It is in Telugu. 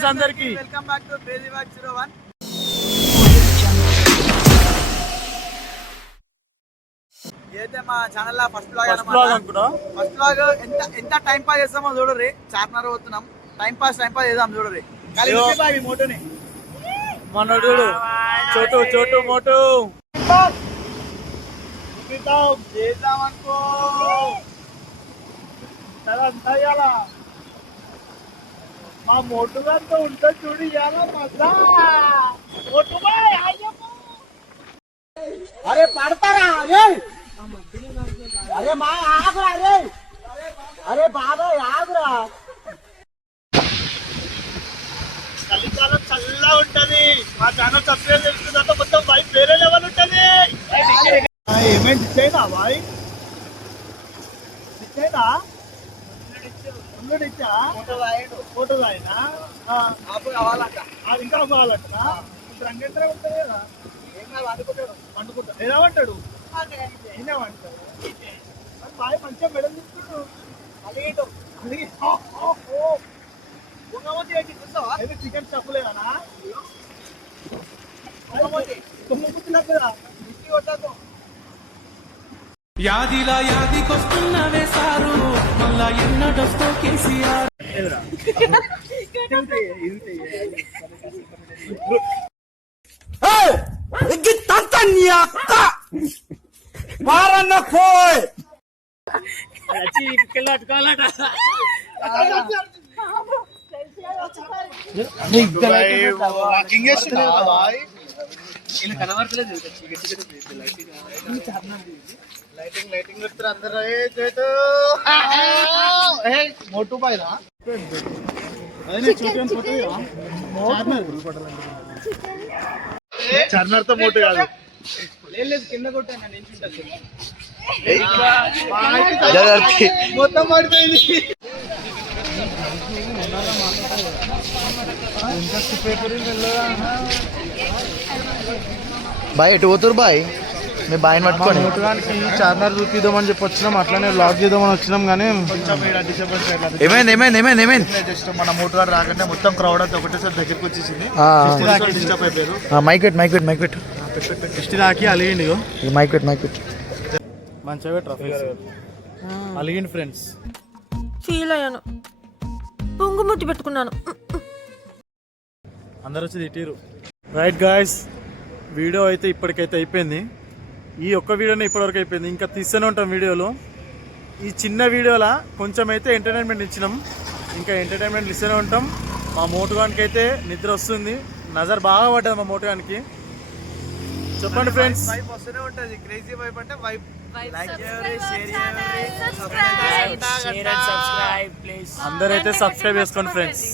గైస్ అందరికి. Welcome back to crazy back 01. ఏదైతే మా ఛానల్ లో ఫస్ట్ బ్లాగ్ అనుకుంటా. ఫస్ట్ బ్లాగ్ ఎంత టైం పాస్ చేస్తామో చూడరు. చార్మినార్ పోతున్నాం, టైం పాస్ చేద్దాం చూడరు. మోటోని మనోడు చోటు మోటు చేద్దాం అనుకో. మా మోటు గారితో ఉంటుంది చూడు. ఇవాళ మజా. అరే పడతారా? అరే మా ఆగురా. అరే బాబాయ్ ఆగురా. చలికాలం చల్లగా ఉంటది. మా ఛానల్ సబ్స్క్రైబ్ చేసుకున్నాక మొత్తం వైఫ్ వేరే లెవెల్ ఉంటది. ఏమేంటి ఇచ్చేదా బాయ్? ఇచ్చేదా ఫోటో రాయినా కావాలంట. అది ఇంకా కావాలంటనా? ఇప్పుడు అంగంటే ఉంటుంది కదా. వండుకుంటాడు ఏమంటాడు? ఏమంటాడు? బాయ్ మంచిగా మెడల్ తీసుకుంటాడు. చికెన్ చెప్పలేదనా? యాదిలా యాదికొస్తున్నవే సారు మళ్ళా ఎన్నడొస్తో కేసీఆర్. లైటింగ్ అందరూ మోటు బాయ్దా చార్మినార్ తో మోటు కాదు. లేదు కింద కొట్టాను నించుంటది. మొత్తం పడిపోయింది. బాయ్ ఎటు పోతురు బాయ్? మీ బాయ్ని పట్టుకొని మోటుగానికి చార్మినార్ చూపిద్దామని చెప్పి వచ్చినాం. అట్లానే బ్లాగ్ చేద్దామని వచ్చినాం కానీ ఏమైంది జస్ట్ మన మోటుగాడు రాకంటే మొత్తం క్రౌడ్ అంతా ఒకటేసారి దగ్గరికి వచ్చేసింది. డిస్టర్బ్ అయిపోయారు. మైక్ పెట్టు దిష్టి నాకి అలిగింది. మైక్ పెట్టు మంచిగా అలిగింది ఫ్రెండ్స్. ఫీల్ అయ్యాను, పొంగుముద్దు పెట్టుకున్నాను. అందరు వచ్చి తిట్టిరు. రైట్ గాయ్స్, వీడియో అయితే ఇప్పటికైతే అయిపోయింది. ఈ ఒక్క వీడియోనే ఇప్పటివరకు అయిపోయింది. ఇంకా తీస్తూనే ఉంటాం వీడియోలు. ఈ చిన్న వీడియోలా కొంచెం అయితే ఎంటర్టైన్మెంట్ ఇచ్చినాం. ఇంకా ఎంటర్టైన్మెంట్ ఇస్తూనే ఉంటాం. మా మోటుగానికి అయితే నిద్ర వస్తుంది. నజర్ బాగా పడ్డది మా మోటుగానికి. చెప్పండి ఫ్రెండ్స్. వైబ్ వస్తూనే ఉంటది. క్రేజీ వైబ్ అంటే వైబ్. అందరైతే సబ్స్క్రైబ్ చేసుకోండి ఫ్రెండ్స్.